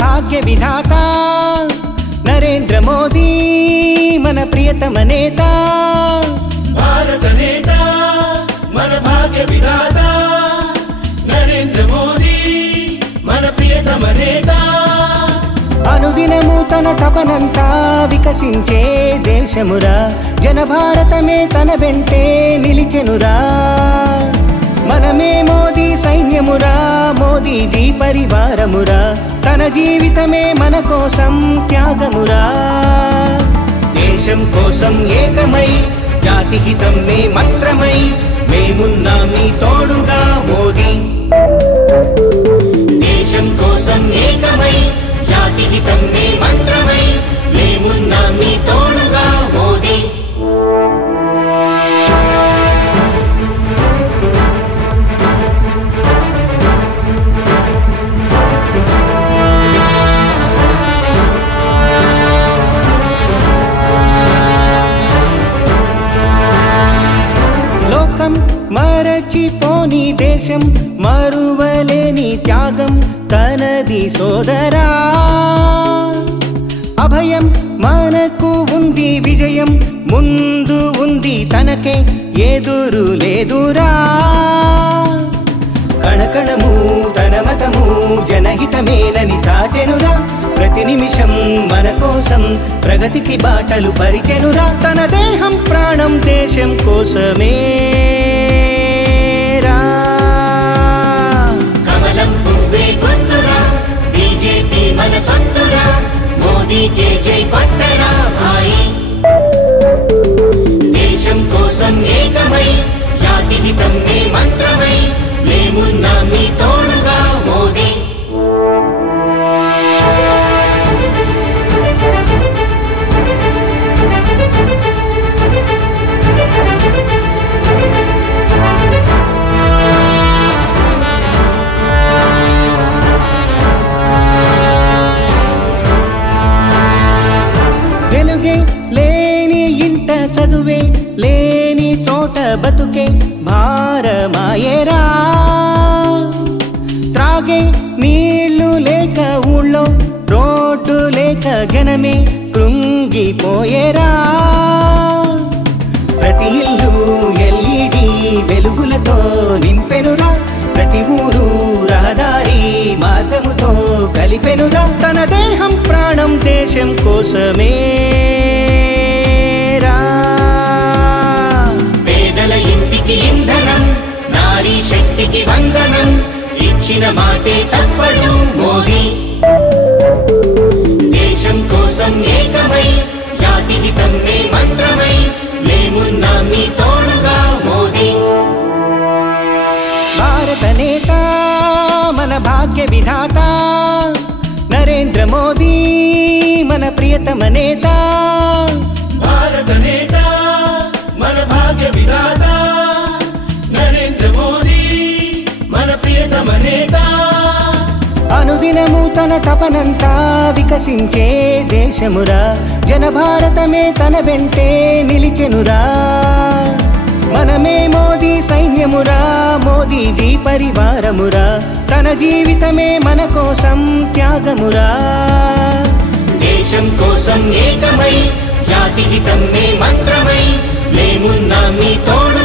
భాగ్య విధాత నరేంద్ర మోదీ మన ప్రియతమ నేత భారత నేత మన భాగ్య విధాత నరేంద్ర మోదీ మన ప్రియతమ నేత అనుదినము తన తపనంతా వికసించే దేశమురా జన భారతమే తన వెంటే నిలిచెనురా మనమే మోదీ సైన్యమురా మోదీజీ పరివారమురా తన జీవితమే మన కోసం త్యాగమురా దేశం కోసం ఏకమై జాతి హితం మే మంత్రమై మేమున్నాం మీ తోడుగా మోదీ దేశం కోసం ఏకమై జాతి హితం మే మంత్రమై మేమున్నాం మీ తోడుగా మోదీ లోకం మరచిపోని దేశం మరువలేని త్యాగం తనది సోదరా అభయం మనకు ఉంది విజయం ముందు ఉంది తనకే ఎదురు లేదురా కణకణము తన మతము జనహితమేనని చాటెనురా ప్రతి నిమిషం మన కోసం ప్రగతికి బాటలు పరిచెనురా తన దేహం ప్రాణం దేశం కోసమే కమలం పువ్వే గుర్తురా బీజేపీ మన సొంతురా మోదీకే జై కొట్టరా భాయి దేశం కోసం ఏకమై జాతి హితం మే మంత్రమై మేమున్నాం మీ తోడుగా మోదీ వెలుగే లేని ఇంట చదువే లేని చోట బతుకే భారమాయేరా త్రాగే నీళ్లు లేక ఊళ్ళో రోడ్డు లేక జనమే కృంగిపోయేరా ప్రతి ఇల్లు ఎల్ఈడి వెలుగులతో నింపెనురా ప్రతి ఊరు రహదారి మార్గముతో కలిపెనురా తన దేహం ప్రాణం దేశం కోసమే పేదల ఇంటికి ఇంధనం నారీ శక్తికి వందనం ఇచ్చిన మాటే తప్పడు మోదీ దేశం కోసం ఏకమై జాతి హితం మే మంత్రమై మేమున్నాం మీ తోడుగా మోదీ భారత నేత మన భాగ్య విధాత నరేంద్ర మోదీ మన ప్రియతమ నేత భారత నేత మన భాగ్య విధాత నరేంద్ర మోదీ మన ప్రియతమ నేత అనుదినము తన తపనంతా వికసించే దేశమురా జన భారతమే తన వెంటే నిలిచెనురా మనమే మోదీ సైన్యమురా మోదీజీ పరివారమురా తన జీవితమే మన కోసం త్యాగమురా దేశం కోసం ఏకమై జాతి హితం మే మంత్రమై మేమున్నాం మీ తోడు